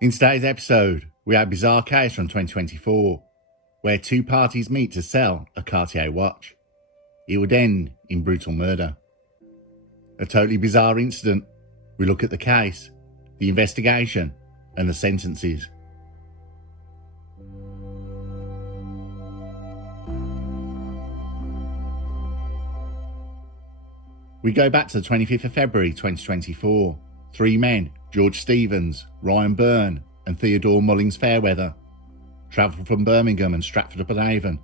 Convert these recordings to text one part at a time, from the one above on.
In today's episode, we have a bizarre case from 2024 where two parties meet to sell a Cartier watch. It would end in brutal murder. A totally bizarre incident. We look at the case, the investigation, and the sentences. We go back to the 25th of February 2024. Three men, George Stevens, Ryan Byrne, and Theodore Mullings Fairweather, travelled from Birmingham and Stratford-upon-Avon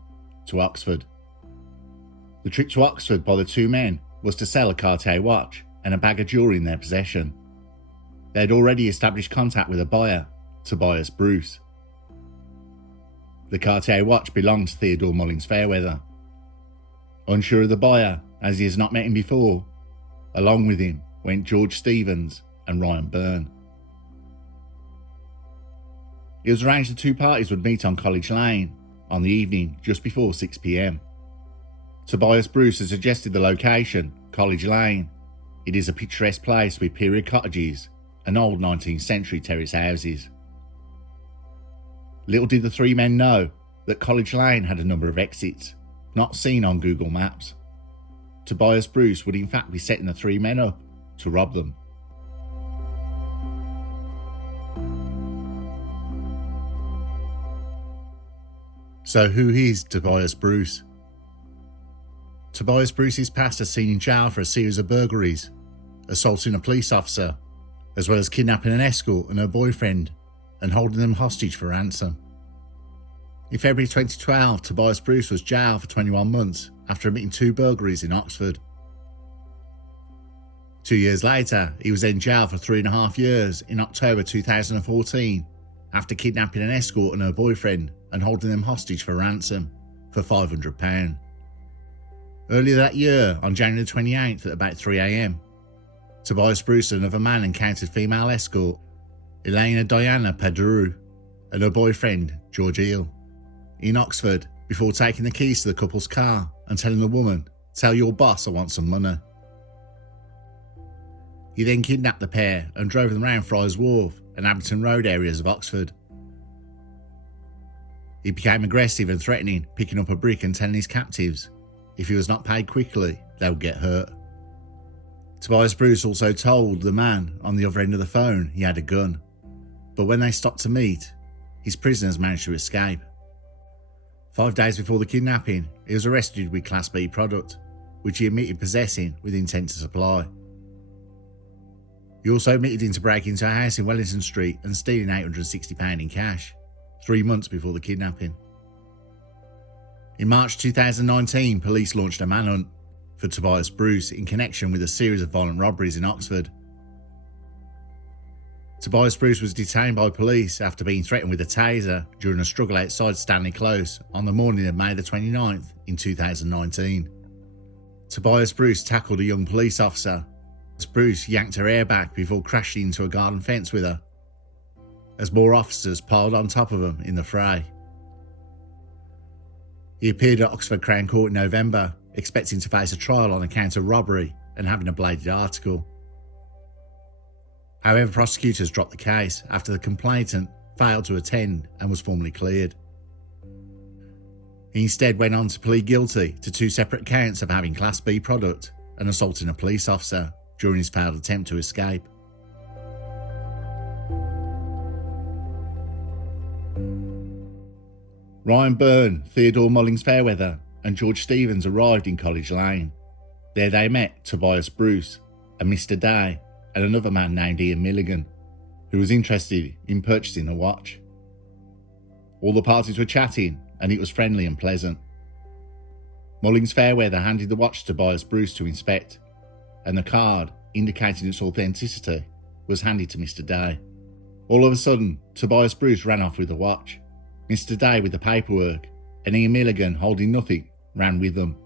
to Oxford. The trip to Oxford by the two men was to sell a Cartier watch and a bag of jewellery in their possession. They had already established contact with a buyer, Tobias Bruce. The Cartier watch belonged to Theodore Mullings Fairweather. Unsure of the buyer, as he has not met him before, along with him went George Stevens and Ryan Byrne. It was arranged the two parties would meet on College Lane on the evening just before 6 p.m. Tobias Bruce had suggested the location, College Lane. It is a picturesque place with period cottages and old 19th century terrace houses. Little did the three men know that College Lane had a number of exits, not seen on Google Maps. Tobias Bruce would in fact be setting the three men up to rob them. So who is Tobias Bruce? Tobias Bruce's past is seen in jail for a series of burglaries, assaulting a police officer, as well as kidnapping an escort and her boyfriend and holding them hostage for ransom. In February 2012, Tobias Bruce was jailed for 21 months after admitting two burglaries in Oxford. 2 years later, he was then jailed for 3.5 years in October 2014 after kidnapping an escort and her boyfriend and holding them hostage for ransom for £500. Earlier that year, on January 28th at about 3 a.m, Tobias Bruce and another man encountered female escort Elena Diana Padru and her boyfriend George Eel in Oxford before taking the keys to the couple's car and telling the woman, "Tell your boss I want some money." He then kidnapped the pair and drove them around Friars Wharf and Abington Road areas of Oxford. He became aggressive and threatening, picking up a brick and telling his captives if he was not paid quickly, they would get hurt. Tobias Bruce also told the man on the other end of the phone he had a gun, but when they stopped to meet, his prisoners managed to escape. 5 days before the kidnapping, he was arrested with Class B product, which he admitted possessing with intent to supply. He also admitted into breaking into a house in Wellington Street and stealing £860 in cash, 3 months before the kidnapping. In March 2019, police launched a manhunt for Tobias Bruce in connection with a series of violent robberies in Oxford. Tobias Bruce was detained by police after being threatened with a taser during a struggle outside Stanley Close on the morning of May the 29th in 2019. Tobias Bruce tackled a young police officer. Bruce yanked her hair back before crashing into a garden fence with her, as more officers piled on top of him in the fray. He appeared at Oxford Crown Court in November, expecting to face a trial on account of robbery and having a bladed article. However, prosecutors dropped the case after the complainant failed to attend and was formally cleared. He instead went on to plead guilty to 2 separate counts of having Class B product and assaulting a police officer during his failed attempt to escape. Ryan Byrne, Theodore Mullings Fairweather and George Stevens arrived in College Lane. There they met Tobias Bruce, a Mr. Day, and another man named Ian Milligan, who was interested in purchasing a watch. All the parties were chatting and it was friendly and pleasant. Mullings Fairweather handed the watch to Tobias Bruce to inspect, and the card, indicating its authenticity, was handed to Mr. Day. All of a sudden, Tobias Bruce ran off with the watch. Mr. Day with the paperwork, and Ian Milligan, holding nothing, ran with them.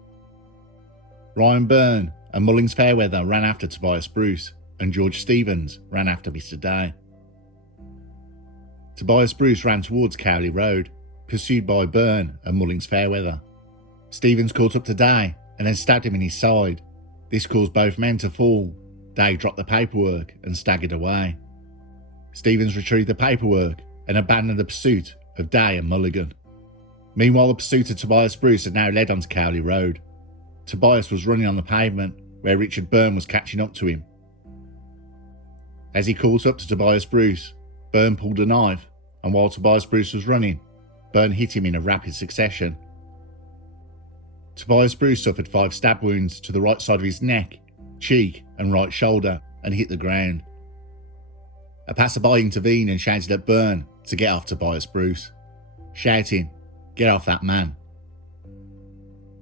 Ryan Byrne and Mullings Fairweather ran after Tobias Bruce, and George Stevens ran after Mr. Day. Tobias Bruce ran towards Cowley Road, pursued by Byrne and Mullings Fairweather. Stevens caught up to Day and then stabbed him in his side. This caused both men to fall. Day dropped the paperwork and staggered away. Stevens retrieved the paperwork and abandoned the pursuit of Day and Mulligan. Meanwhile, the pursuit of Tobias Bruce had now led onto Cowley Road. Tobias was running on the pavement where Richard Byrne was catching up to him. As he caught up to Tobias Bruce, Byrne pulled a knife, and while Tobias Bruce was running, Byrne hit him in a rapid succession. Tobias Bruce suffered 5 stab wounds to the right side of his neck, cheek and right shoulder and hit the ground. A passerby intervened and shouted at Byrne to get off Tobias Bruce, shouting, "Get off that man."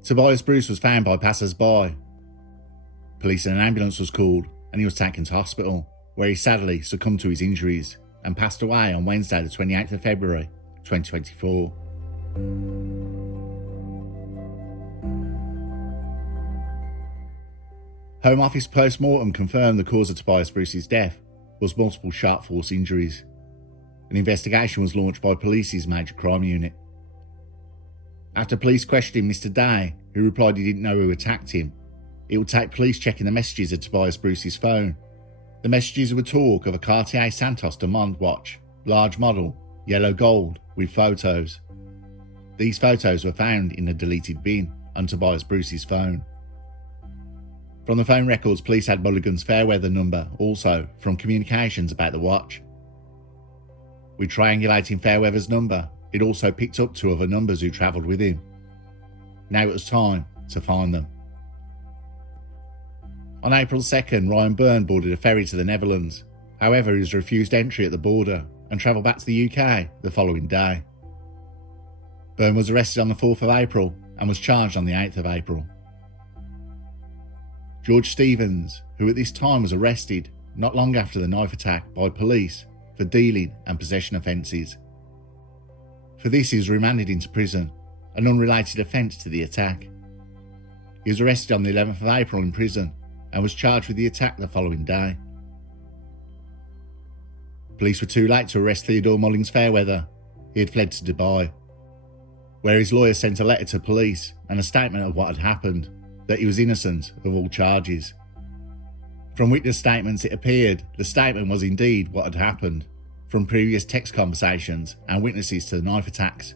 Tobias Bruce was found by passers-by. Police and an ambulance was called and he was taken to hospital, where he sadly succumbed to his injuries and passed away on Wednesday the 28th of February 2024. Home Office post-mortem confirmed the cause of Tobias Bruce's death was multiple sharp force injuries. An investigation was launched by police's major crime unit. After police questioned Mr. Day, who replied he didn't know who attacked him, it would take police checking the messages of Tobias Bruce's phone. The messages would talk of a Cartier Santos Demond watch, large model, yellow gold, with photos. These photos were found in a deleted bin on Tobias Bruce's phone. From the phone records, police had Mulligan's Fairweather number also from communications about the watch. With triangulating Fairweather's number, it also picked up 2 other numbers who travelled with him. Now it was time to find them. On April 2nd, Ryan Byrne boarded a ferry to the Netherlands. However, he was refused entry at the border and travelled back to the UK the following day. Byrne was arrested on the 4th of April and was charged on the 8th of April. George Stevens, who at this time was arrested not long after the knife attack by police for dealing and possession offences. For this, he was remanded into prison, an unrelated offence to the attack. He was arrested on the 11th of April in prison and was charged with the attack the following day. Police were too late to arrest Theodore Mullings Fairweather. He had fled to Dubai, where his lawyer sent a letter to police and a statement of what had happened, that he was innocent of all charges. From witness statements, it appeared the statement was indeed what had happened, from previous text conversations and witnesses to the knife attacks.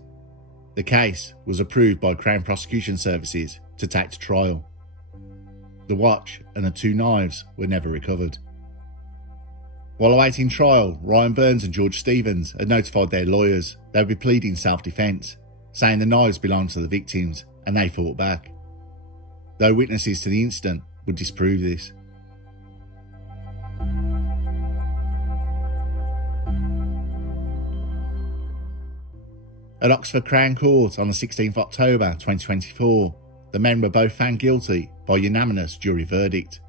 The case was approved by Crown Prosecution Services to take to trial. The watch and the 2 knives were never recovered. While awaiting trial, Ryan Burns and George Stevens had notified their lawyers they would be pleading self-defence, saying the knives belonged to the victims and they fought back, though witnesses to the incident would disprove this. At Oxford Crown Court on the 16th of October 2024, the men were both found guilty by unanimous jury verdict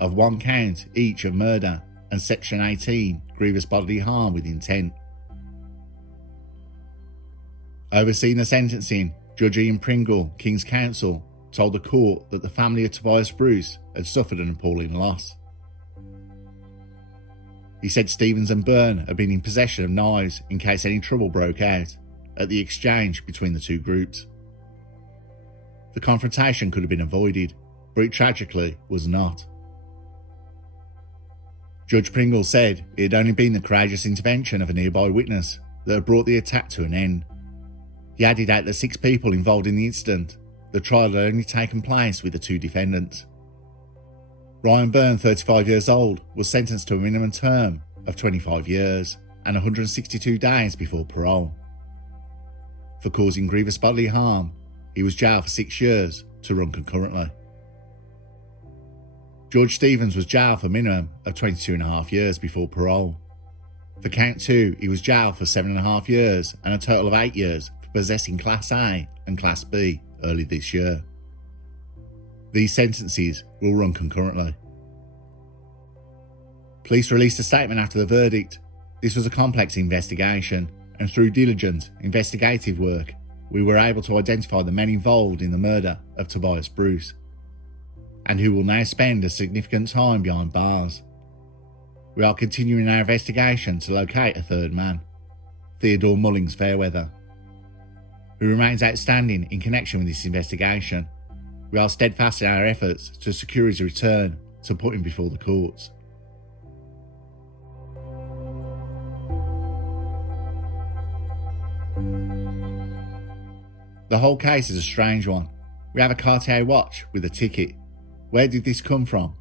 of 1 count each of murder and Section 18 grievous bodily harm with intent. Overseeing the sentencing, Judge Ian Pringle, King's Counsel, told the court that the family of Tobias Bruce had suffered an appalling loss. He said Stevens and Byrne had been in possession of knives in case any trouble broke out at the exchange between the 2 groups. The confrontation could have been avoided, but it tragically was not. Judge Pringle said it had only been the courageous intervention of a nearby witness that had brought the attack to an end. He added out that 6 people involved in the incident, the trial had only taken place with the 2 defendants. Ryan Byrne, 35 years old, was sentenced to a minimum term of 25 years and 162 days before parole. For causing grievous bodily harm, he was jailed for 6 years to run concurrently. George Stevens was jailed for a minimum of 22.5 years before parole. For count 2, he was jailed for 7.5 years and a total of 8 years for possessing Class A and Class B early this year. These sentences will run concurrently. Police released a statement after the verdict. This was a complex investigation, and through diligent investigative work, we were able to identify the men involved in the murder of Tobias Bruce, and who will now spend a significant time behind bars. We are continuing our investigation to locate a 3rd man, Theodore Mullings Fairweather, who remains outstanding in connection with this investigation. We are steadfast in our efforts to secure his return to put him before the courts. The whole case is a strange one. We have a Cartier watch with a ticket. Where did this come from?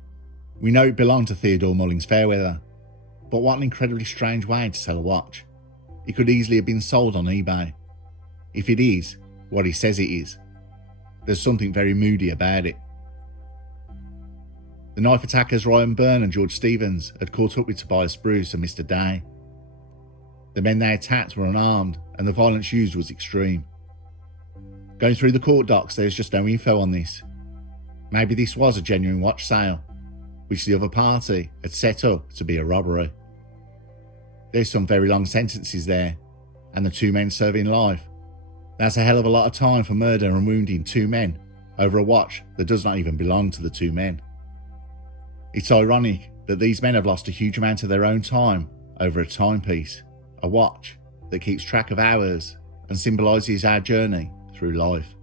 We know it belonged to Theodore Mullins Fairweather, but what an incredibly strange way to sell a watch. It could easily have been sold on eBay. If it is what he says it is, there's something very moody about it. The knife attackers Ryan Byrne and George Stevens had caught up with Tobias Bruce and Mr. Day. The men they attacked were unarmed and the violence used was extreme. Going through the court docs, there's just no info on this. Maybe this was a genuine watch sale, which the other party had set up to be a robbery. There's some very long sentences there, and the two men serving life. That's a hell of a lot of time for murder and wounding two men over a watch that does not even belong to the two men. It's ironic that these men have lost a huge amount of their own time over a timepiece, a watch that keeps track of hours and symbolises our journey through life.